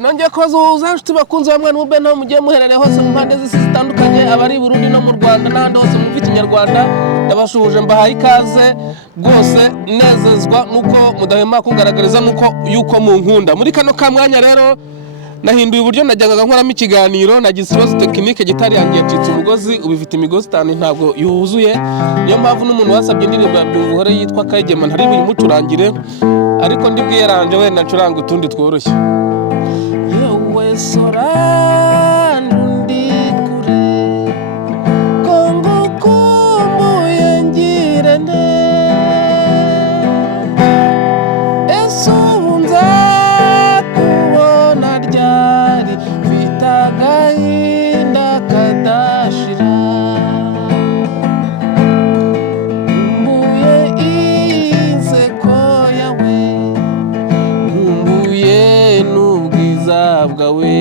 nongeye kubaza nshuti bakunze bamwe n'ubwe no mugiye muherere hose mu mpande z'isi zitandukanye abari Burundi no mu Rwanda n'ahandi hose mu Kinyarwanda ndabashuhuje mbahaye ikaze rwose nezezwa nuko mudahema kungaragariza nuko yuko mu nkunda muri kano kamwanya rero nahinduye uburyo najyaga nkoramo ikiganiro nagize ikibazo tekinike gitari yangiye yacitse umugozi ubifite imigozi 5 ntabwo yuzuye niyo mpamvu n'umuntu wasabye indirimbo ya Byumvuhore yitwa Kayigema ntari buyimucurangire ariko ndibwiye ranje we nacuranga utundi tworoshye yewe sora ndundi kure kongo kumbuye ngirene esunza kubona ryari vitagahinda kadashira mbuye inseko yawe mbuye n'ubwiza bwawe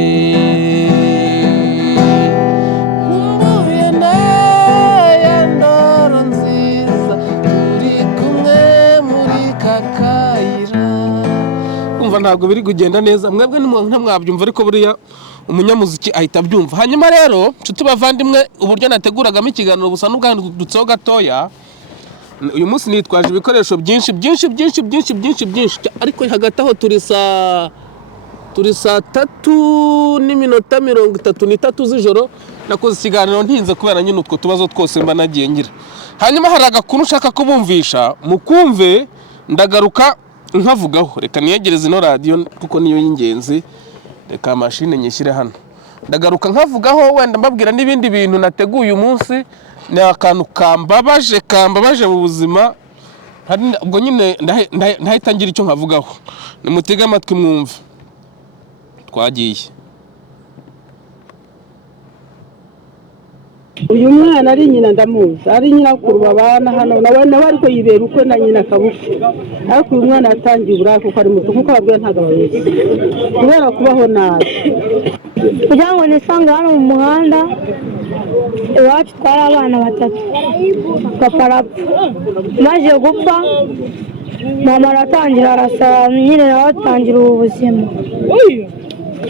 mbuye naya ndoro nziza turi kumwe muri kakayira umva ntabwo biri kugenda neza mwebwe ntamwabyumva ariko buriya umunyamuziki ahita abyumva hanyuma rero nshuti bavandimwe uburyo nateguragamo ikiganiro busa n'ubwandutseho gatoya uyu munsi nitwaje ibikoresho byinshi ariko hagati aho turi saa 3:33 z'ijoro nakoze ikiganiro ntinze kubera nyine utwo tubazo twose mba nagiye ngira hanyuma hari agakuru ushaka kubumvisha mukumve ndagaruka nkavugaho reka niyegereze ino radio kuko niyo y'ingenzi reka mashine nyishyire hano ndagaruka nkavugaho wenda mbabwira n'ibindi bintu nateguye uyu munsi ni akantu kambabaje mu buzima ubwo nyine ndahitangira icyo nkavugaho nimutega amatwi mwumve twagiye uyu mwana ari nyina ndamuzi ari nyina kurubabana hano nawe ariko yibera uko na nyina kabufi ariko uyu mwana yatangiye uburaka kuko ari muto kuko ababwira ntabwo ababizi kubera kubaho nabi kugira ngo nisanga hano mu muhanda iwacu twari abana 3 papa arapfa maze gupfa mama aratangira arasaba nyine nawe atangira ubu buzima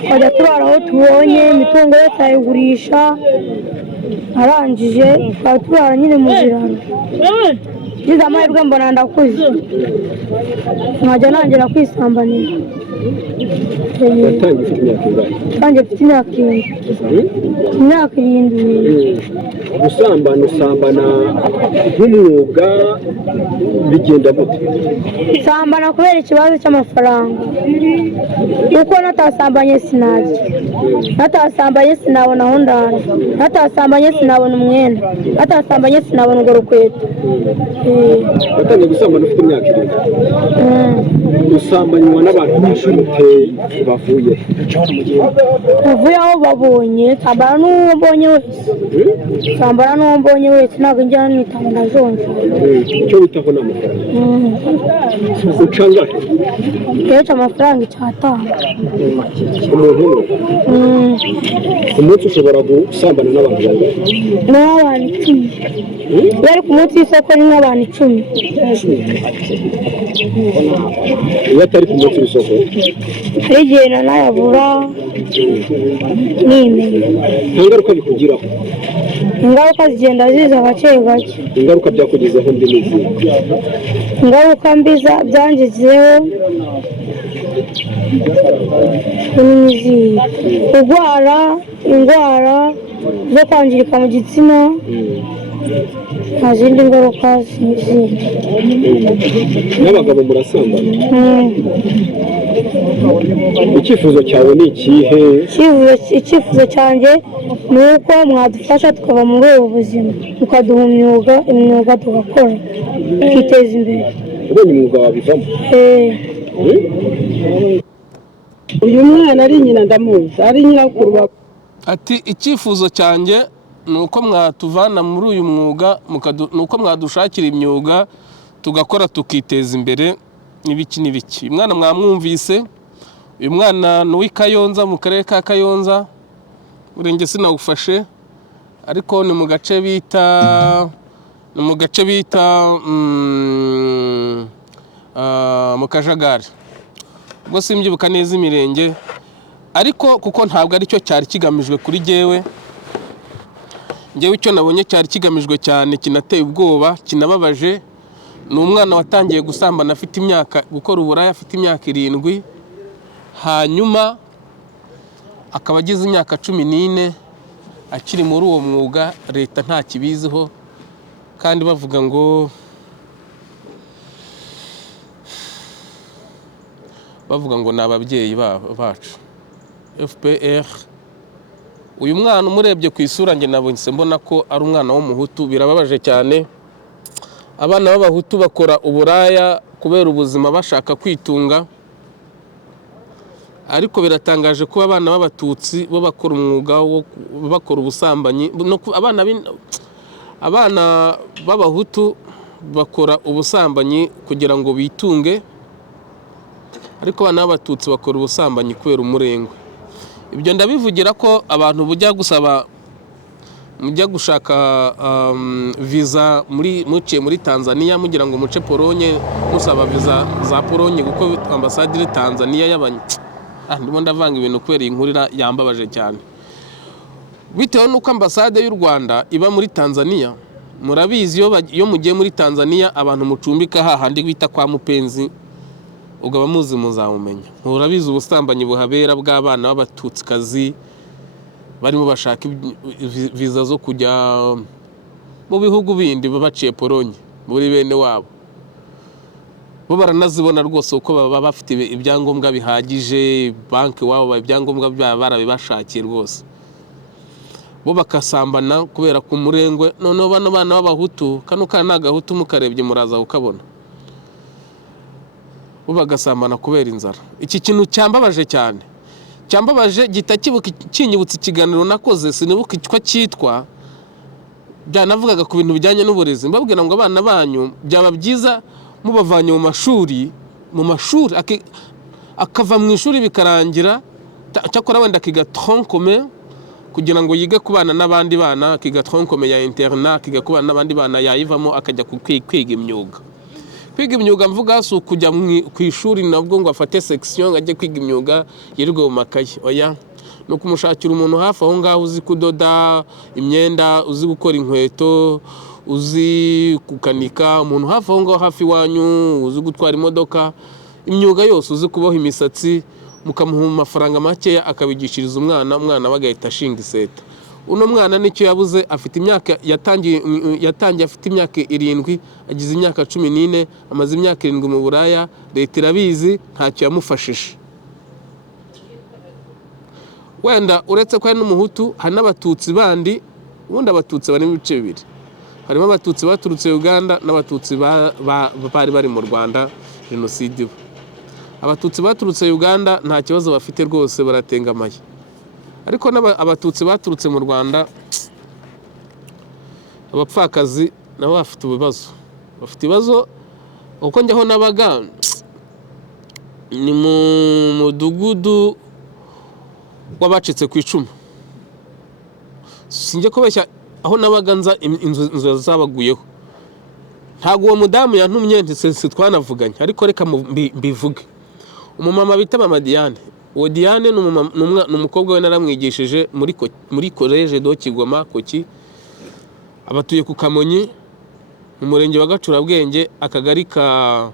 twajya turara aho tubonye imitungo yose ayigurisha arangije turara nyine mu biraro ngize amahirwe mbona ndakuze nkajya nangira kwisambanira tangiye mfite imyaka 7 usambana nk'umwuga bigenda gute sambana kubera ikibazo cy'amafaranga uko natasambanye sinarya natasambanye sinabona aho ndara natasambanye sinabona umwenda natasambanye sinabona urwo rukweto watangiye gusambana ufite imyaka 7 usambanywa n'abantu bashumuteye bavuye aho babonye sambana n'uwo mbonye wese sambana n'uwo mbonye wese ntabwo njya nitanga ndajonje icyo bitaho n'amafaranga ucanga kenshi amafaranga icyatanga umuntu umunsi ushobora gusambana n'abantu bawe n'abantu 10 bari ku munsi w'isoko ni nk'abantu 10 iyo atari ku munsi w'isoko hari igihe nanayabura nimenya ingaruka bikugiraho ingaruka zigenda ziza gake gake ingaruka byakugezeho ndi n'izi ingaruka mbiza byangizeho n'imizi kurwara indwara zo kwangirika mu gitsina nta zindi ngaruka zindi n'abagabo murasambana icyifuzo cyawe ni ikihe icyifuzo cyanjye ni uko mwadufasha tukava muri ubu buzima tukaduha imyuga tugakora tukiteza imbere ubonye umwuga wabivamo uyu mwana ari nyina ndamuzi ari nyina kurubabana ati icyifuzo cyanjye nuko mwatuvana muri uyu mwuga nuko mwadushakira imyuga tugakora tukiteza imbere n'ibiki uyu mwana mwamwumvise uyu mwana ni uw'Ikayonza mu karere ka Kayonza urenge sinawufashe ariko ni mu gace bita mu Kajagari ubwo simbyibuka neza imirenge ariko kuko ntabwo ari cyo cyari kigamijwe kuri jyewe icyo nabonye cyari kigamijwe cyane kinateye ubwoba kinababaje ni umwana watangiye gusambana afite imyaka gukora uburaya afite imyaka 7 hanyuma akaba agize imyaka 14 akiri muri uwo mwuga leta nta kibiziho kandi bavuga ngo ni ababyeyi bacu FPR. Uyu mwana umurebye ku isura nge nabonse mbona ko ari umwana w'umuhutu. Birababaje cyane, abana b'abahutu bakora uburaya kubera ubuzima bashaka kwitunga, ariko biratangaje ko abana b'abatutsi bo bakora umwuga wo bakora ubusambanyi. Abana b'abahutu bakora ubusambanyi kugira ngo bitunge, ariko abana b'abatutsi bakora ubusambanyi kubera umurengwe. Ibyo ndabivugira ko abantu mujya gushaka visa muciye muri Tanzania mugira ngo muce Polonye musaba visa za Polonye kuko ambasade iri Tanzania y'abanye ndimo ndavanga ibintu kubera inkurira yambabaje cyane. Bitewe nuko ambasade y'u Rwanda iba muri Tanzania, murabizi iyo mugiye muri Tanzania abantu mucumbika hahandi bita kwa Mupenzi, ugaba muzi muzamumenya. Murabizi ubusambanyi buhabera bw'abana b'abatutsikazi barimo bashaka visa zo kujya mu bihugu bindi baciye Polonye muri bene wabo. Bo baranazibona rwose uko baba bafite ibyangombwa bihagije, banki wabo ibyangombwa byabo barabibashakiye rwose. Bo bakasambana kubera ku murengwe. Noneho bano bana b'abahutu, kano kana n'agahutu mukarebye muraza ukabona, bo bagasambana kubera inzara. Iki kintu cyambabaje cyane, cyambabaje gita kinyibutsa ikiganiro nakoze sinibuka icyo cyitwa, byanavugaga ku bintu bijyanye n'uburezi. Mbabwira ngo abana banyu byaba byiza mubavanye mu mashuri akava mu ishuri bikarangira, cyakora wenda kiga tronc commun kugira ngo yige kubana n'abandi bana, kiga tronc commun ya internat, kiga kubana n'abandi bana yayivamo akajya kwiga imyuga. Kwiga imyuga mvuga si ukujya ku ishuri nabwo ngo afate section ajye kwiga imyuga yirirwe mu makayi. Oya, no kumushakira umuntu hafi aho ngaho uzi kudoda imyenda, uzi gukora inkweto, uzi kukanika, umuntu hafi aho ngaho hafi wanyu uzi gutwara imodoka, imyuga yose, uzi kuboha imisatsi, mukamuha amafaranga make akabigishiriza umwana bagahita ashinga iseta. Uno mwana nicyo yabuze, afite imyaka yatangiye afite imyaka 7, agize imyaka 14, amaze imyaka 7 mu buraya. Leta irabizi ntacyo yamufashije. Wenda uretse ko ari n'umuhutu, hari n'abatutsi bandi. Ubundi abatutsi bari mu bice bibiri, harimo abatutsi baturutse Uganda n'abatutsi bari bari mu Rwanda jenoside. Abatutsi baturutse Uganda nta kibazo bafite rwose, baratengamaye. Ariko abatutsi baturutse mu Rwanda, abapfakazi nabo bafite ibibazo. Uko njyaho nabaga ni mu mudugudu w'abacitse ku icumu. Sinjye kubeshya, aho nabaga nza inzu zabaguyeho. Ntago uwo mudamu yantumye ntitwanavuganye, ariko reka mbivuge. Umumama bita Mama Diane. Uwo Diane ni umukobwa we naramwigishije muri Collège do Kigoma Koki. Abatuye ku Kamonyi mu murenge wa Gacurabwenge, akagari ka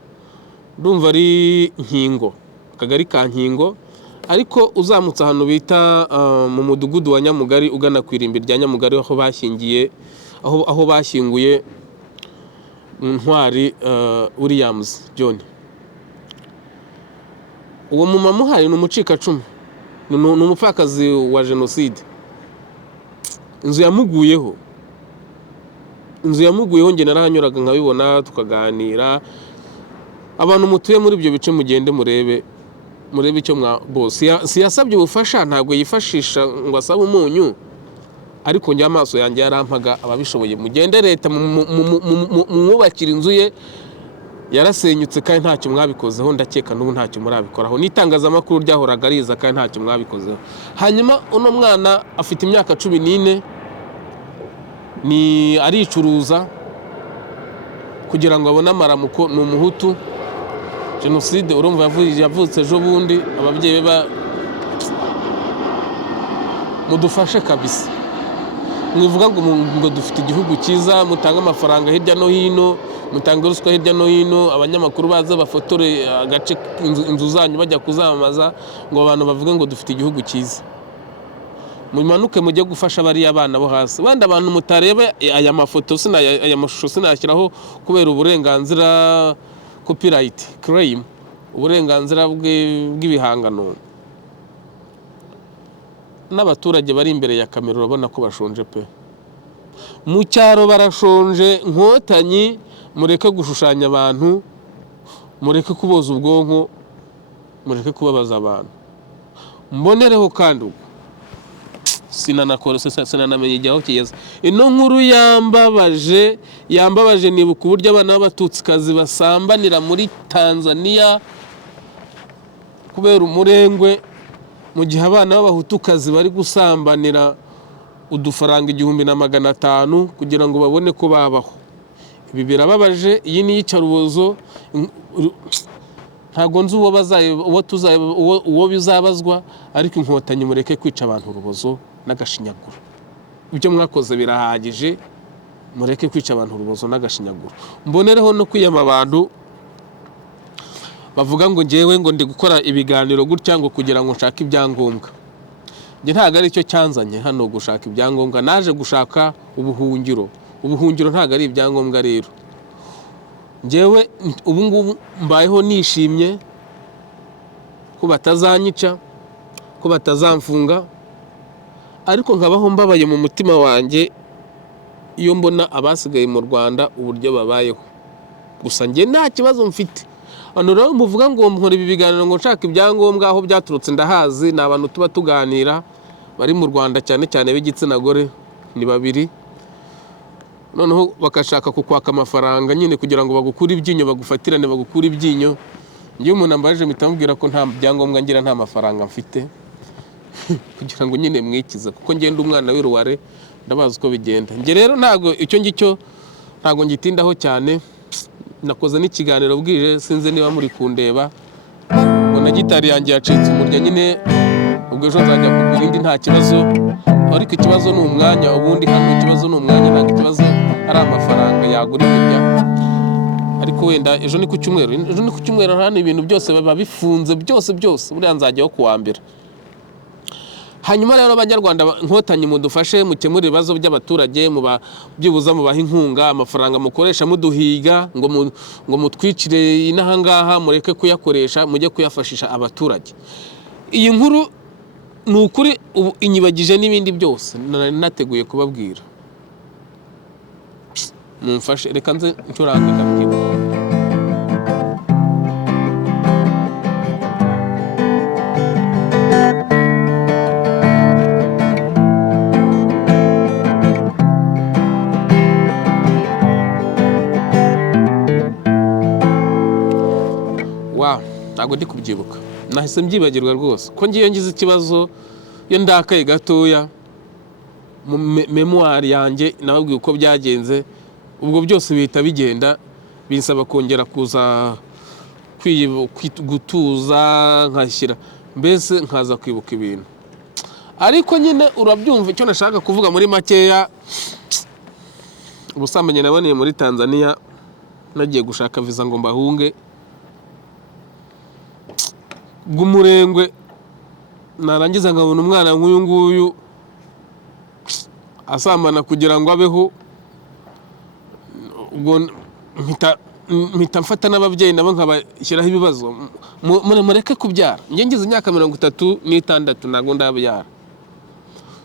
ndumva ari Nkingo, akagari ka Nkingo. Ariko uzamutse ahantu bita mu mudugudu wa Nyamugari ugana ku irimbi rya Nyamugari aho bashyinguye Ntwari Williams John. Uwo mumama uhari ni umucikacumu, ni umupfakazi wa jenoside. Inzu yamuguyeho nge narahanyuraga nkabibona tukaganira. Abantu mutuye muri ibyo bice mugende murebe icyo si yasabye ubufasha, ntabwo yifashisha ngo asabe umunyu, ariko njye amaso yanjye yarampaga ababishoboye mugende leta mwubakira inzu ye. Yarasenyutse kandi ntacyo mwabikozeho, ndakeka n'ubu ntacyo murabikoraho. N'itangazamakuru ryahoraga riza kandi ntacyo mwabikozeho. Hanyuma uno mwana afite imyaka 14, ni aricuruza kugira ngo abone amaramuko. Ni umuhutu. Jenoside urumva yavutse ejo bundi, ababyeyi be mudufashe kabisa. Mwivuga ngo dufite igihugu cyiza, mutanga amafaranga hirya no hino, mutanga ruswa hirya no hino, abanyamakuru baza bafotore agace inzu zanyu bajya kuzamamaza ngo abantu bavuge ngo dufite igihugu cyiza. Mumanuke mujye gufasha bariya abana bo hasi. Wenda abantu mutarebe aya mafoto aya mashusho sinashyiraho kubera uburenganzira copyright claim, uburenganzira bw'ibihangano. N'abaturage bari imbere ya kamera urabona ko bashonje pe. Mu cyaro barashonje. Nkotanyi mureke gushushanya abantu, mureke kuboza ubwonko, mureke kubabaza abantu. Mbonereho kandi uko sinanamenye igihe kigeze. Ino nkuru yambabaje nibuka uburyo abana b'abatutsikazi basambanira muri Tanzania kubera umurengwe, mu gihe abana b'abahutukazi bari gusambanira udufaranga 1,500 kugira ngo babone ko babaho. Ibi birababaje. Iyi ni iyicarubozo. Ntago nzi uwo bizabazwa, ariko Inkotanyi mureke kwica abantu urubozo n'agashinyaguro. Ibyo mwakoze birahagije, mureke kwica abantu urubozo n'agashinyaguro. Mbonereho no kwiyama abantu bavuga ngo ngewe ngo ndi gukora ibiganiro gutya ngo kugira ngo nshaka ibyangombwa. Nge ntago ari cyo cyanzanye hano gushaka ibyangombwa, naje gushaka ubuhungiro. Ubuhungiro ntago ari ibyangombwa rero. Ngewe ubu ngubu mbayeho nishimye ko batazanyica, ko batazamfunga, ariko nkabaho mbabaye mu mutima wanjye iyo mbona abasigaye mu Rwanda uburyo babayeho. Gusa nge nta kibazo mfite. Hano rero muvuga ngo nkora ibi biganiro ngo nshaka ibyangombwa, aho byaturutse ndahazi. Ni abantu tuba tuganira bari mu Rwanda cyane cyane b'igitsina gore, ni 2. Noneho bakashaka kukwaka amafaranga nyine kugira ngo bagukure ibyinyo, bagufatirane bagukure ibyinyo. Ngiye umuntu ambaje mitamubwira ko nta byangombwa ngira, nta mafaranga mfite kugira ngo nyine mwikiza, kuko ngenda umwana w'Iruware ndabazi uko bigenda. Nge rero ntago icyo ngicyo ntago ngitindaho cyane. Nakoze n'ikiganiro bwije, sinze niba muri kundeba, ngo na gitari yanjye yacitse umurya nyine. Ubwo ejo nzajya kugura indi nta kibazo, ariko ikibazo ni umwanya. Ubundi hano ikibazo ni umwanya, ntabwo ikibazo ari amafaranga yagura ibirya. Ariko wenda ejo ni ku cyumweru, hano ibintu byose baba bifunze byose. Buriya nzajyaho kuwa mbere. Hanyuma rero Abanyarwanda, Inkotanyi mudufashe mukemura ibibazo by'abaturage, byibuza mubaha inkunga. Amafaranga mukoresha muduhiga ngo mutwicire inaha ngaha, mureke kuyakoresha, mujye kuyafashisha abaturage. Iyi nkuru ni ukuri ubu inyibagije n'ibindi byose nateguye kubabwira. Mumfashe, reka nze ncuranga ndabyibuka. Ntago ndi kubyibuka, nahise mbyibagirwa rwose. Ko ngiye ngize ikibazo iyo ndakaye gatoya mu memoire yanjye nababwiye uko byagenze, ubwo byose bihita bigenda. Binsaba kongera kuza gutuza, nkashyira mbese nkaza kwibuka ibintu. Ariko nyine urabyumva icyo nashaka kuvuga muri makeya. Ubusambanyi naboneye muri Tanzania, nagiye gushaka visa ngo mbahunge bw'umurengwe. Narangiza nkabona umwana nk'uyu nguyu asambana kugira ngo abeho. Ubwo mpita mfata n'ababyeyi nabo nkabashyiraho ibibazo. Mureke kubyara. Nge ngize imyaka 36 ntabwo ndabyara.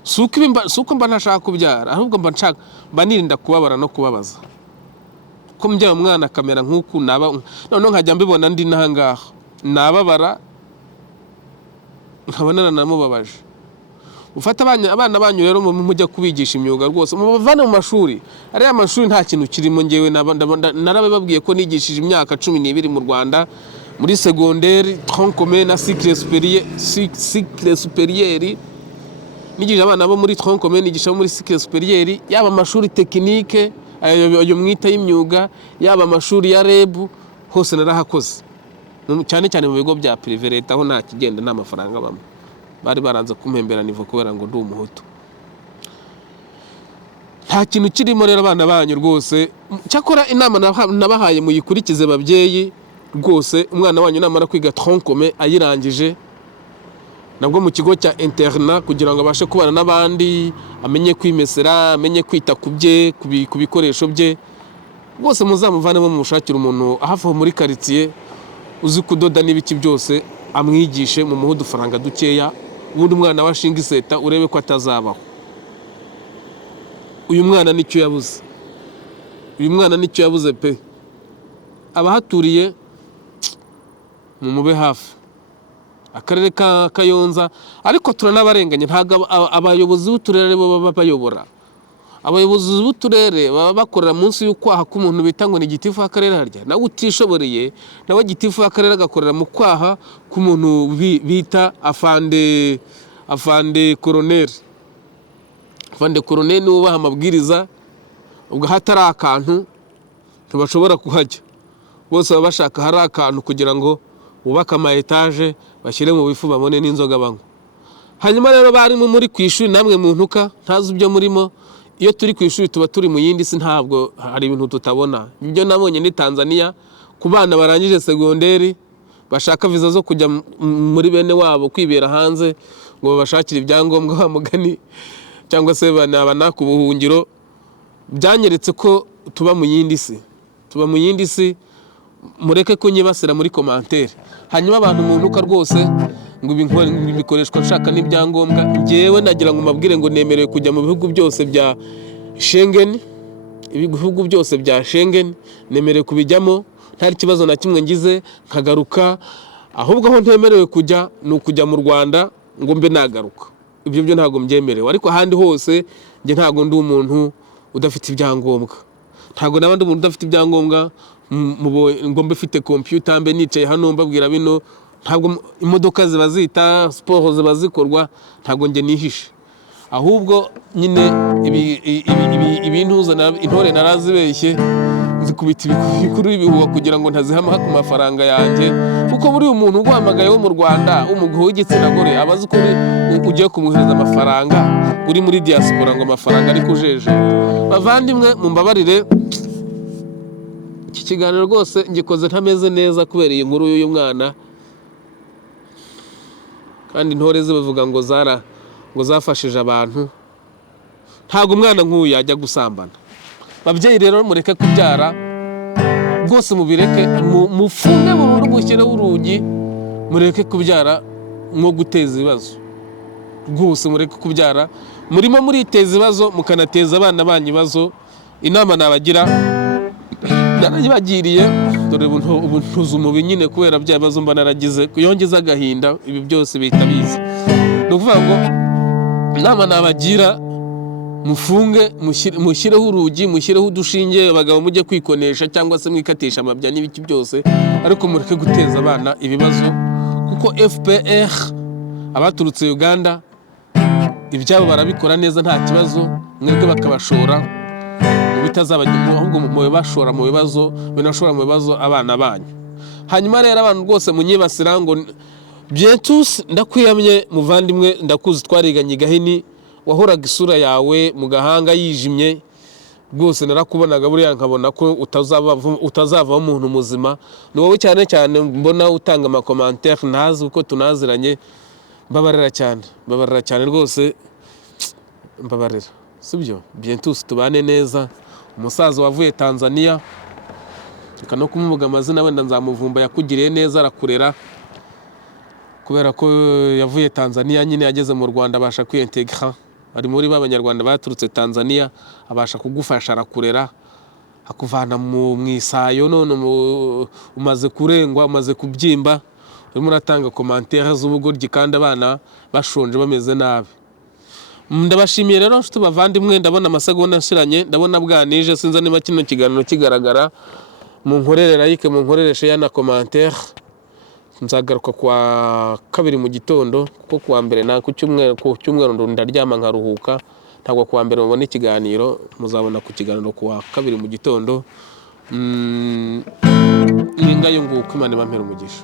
Suko mba ntashaka kubyara, ahubwo mba nirinda kubabara no kubabaza. Ko mbyara umwana kamera nk'uku noneho nkajya mbibona ndi nahangaha nababara, nkabana namubabaje. Ufata abana banyu rero mujya kubigisha imyuga rwose, mubavane mu mashuri. Ari amashuri nta kintu kirimo. Ngewe narababwiye ko nigishije imyaka 12 mu Rwanda, muri secondaire, tronc commun na cycle supérieur. Nigije abana bo muri tronc commun, nigisha muri cycle supérieur, yaba amashuri technique ayo mwita y'imyuga, yaba amashuri ya REB, hose narahakoze. Cyane cyane mu bigo bya privé leta, aho nta kigenda nta mafaranga bamwe. bari baranze kumpembera nivo kubera ngo ndi umuhutu. Nta kintu kirimo rero abana banyu rwose, cyakora inama nabahaye muyikurikize babyeyi rwose. Umwana wanyu namara kwiga tronc commun ayirangije nabwo mu kigo cya internat kugira ngo abashe kubana n'abandi, amenye kwimesera, amenye kwita ku bye, ku bikoresho bye, rwose muzamuvanemo mushakira umuntu ahafa muri quartier uzi kudoda n'ibiki byose, amwigishe mu muhudu faranga dukeya, ubundi umwana washinga iseta urebe ko atazabaho. Uyu mwana nicyo yabuze, uyu mwana nicyo yabuze pe. Abahaturiye mumube hafi, akarere ka Kayonza, ariko turanabarenganye. Ntago abayobozi b'uturere bo baba bayobora, abayobozi b'uturere baba bakorera munsi y'ukwaha k'umuntu bita ngo ni gitifu w'akarere harya, nawe utishoboreye nawe gitifu w'akarere agakorera mu kwaha k'umuntu bita afande koroneri. Afande koroneri niwe ubaha amabwiriza, ubwo hatari akantu ntibashobora kuhajya. Bose baba bashaka hari akantu kugira ngo bubake ama etaje bashyire mu bifu babone n'inzoga banywa. Hanyuma rero barimo muri ku ishuri namwe muntuka ntazi ibyo murimo. Iyo turi ku ishuri tuba turi mu yindi si, ntabwo hari ibintu tutabona. Ibyo nabonye ni Tanzania ku bana barangije segonderi bashaka viza zo kujya muri bene wabo kwibera hanze ngo babashakire ibyangombwa wa mugani, cyangwa se bana ku buhungiro. Byanyeretse ko tuba mu yindi si, tuba mu yindi si. Mureke ko nyibasira muri commentaire. Hanyuma abantu muntuka rwose ngo bikoreshwa nshaka n'ibyangombwa. Ngewe nagira ngo mabwire ngo nemerewe kujya mu bihugu byose bya Schengen, ibihugu byose bya Schengen nemerewe kubijyamo, nta kibazo na kimwe ngize nkagaruka. Ahubwo aho ntemerewe kujya ni ukujya mu Rwanda ngo mbe nagaruka. Ibyo byo ntago mbyemerewe, ariko ahandi hose nge ntago ndi umuntu udafite ibyangombwa. Ntago nabandi umuntu udafite ibyangombwa ngo mbe mfite computer mbe nicaye hano mbabwira bino. Ntabwo imodoka ziba zita sport ziba zikorwa, ntabwo nge nihishe. Ahubwo nyine ibintuza intore narazibeshye zikubita ibikuru bihuwa kugira ngo ntazihama ku mafaranga yanjye, kuko buri umuntu uguhamagaye wo mu Rwanda umuguho w'igitsina gore abazi ko ugiye kumuhereza amafaranga uri muri diaspora ngo amafaranga ari kujeje. Bavandimwe mumbabarire, iki kiganiro rwose ngikoze ntameze neza kubera iyi nkuru y'uyu mwana, kandi intore zibavuga ngo zafashije abantu. Ntago umwana nk'uyu yajya gusambana. Babyeyi rero mureke kubyara rwose, mubireke mufunge burundu, mushyireho urugi, mureke kubyara nko guteza ibibazo. Rwose mureke kubyara, murimo muriteza ibibazo mukanateza abana banyu ibibazo. Inama nabagira narabagiriye, dore ubu ntuzu umubi nyine kubera bya bibazo mba naragize, kuyongeza agahinda, ibi byose bihita biza. Ni ukuvuga ngo inama nabagira mufunge, mushyireho urugi, mushyireho udushinge, abagabo mujye kwikonesha cyangwa se mwikatisha amabya n'ibiki byose, ariko mureke guteza abana ibibazo, kuko FPR abaturutse Uganda ibyabo barabikora neza nta kibazo, mwebwe bakabashora bitazabajya, ahubwo mubashora mu bibazo, binashora mu bibazo abana banyu. Hanyuma rero abantu rwose munyibasira ngo bientôt ndakwiyamye muvandimwe, ndakuzi twariganye Gahini, wahoraga isura yawe mu gahanga yijimye rwose, narakubonaga buriya nkabona ko utazavaho umuntu muzima. Ni wowe cyane cyane mbona utanga ama commentaire ntazi uko tunaziranye. Mbabarira cyane rwose, mbabarira, sibyo? Bientôt tubane neza. Umusaza wavuye Tanzania, reka no kumuvuga amazina wenda nzamuvumba, yakugiriye neza arakurera, kubera ko yavuye Tanzania nyine yageze mu Rwanda abasha kwintegra, ari muri b'abanyarwanda baturutse Tanzania, abasha kugufasha arakurera, akuvana mu isayo, none umaze kurengwa, umaze kubyimba, urimo uratanga commentaire z'ubugoryi kandi abana bashonje bameze nabi. Ndabashimiye rero nshuti bavandimwe, ndabona amasegonda nshiranye, ndabona bwanije, sinza niba kino kiganiro kigaragara. Munkorere like, munkorere share na commentaire. Nzagaruka kwa kabiri mu gitondo, kuko kuwa mbere na ku cyumweru ndaryama nkaruhuka, ntabwo kuwa mbere mubona ikiganiro, muzabona ku kiganiro kuwa kabiri mu gitondo. Ningayo nguko Imana ibampera umugisha.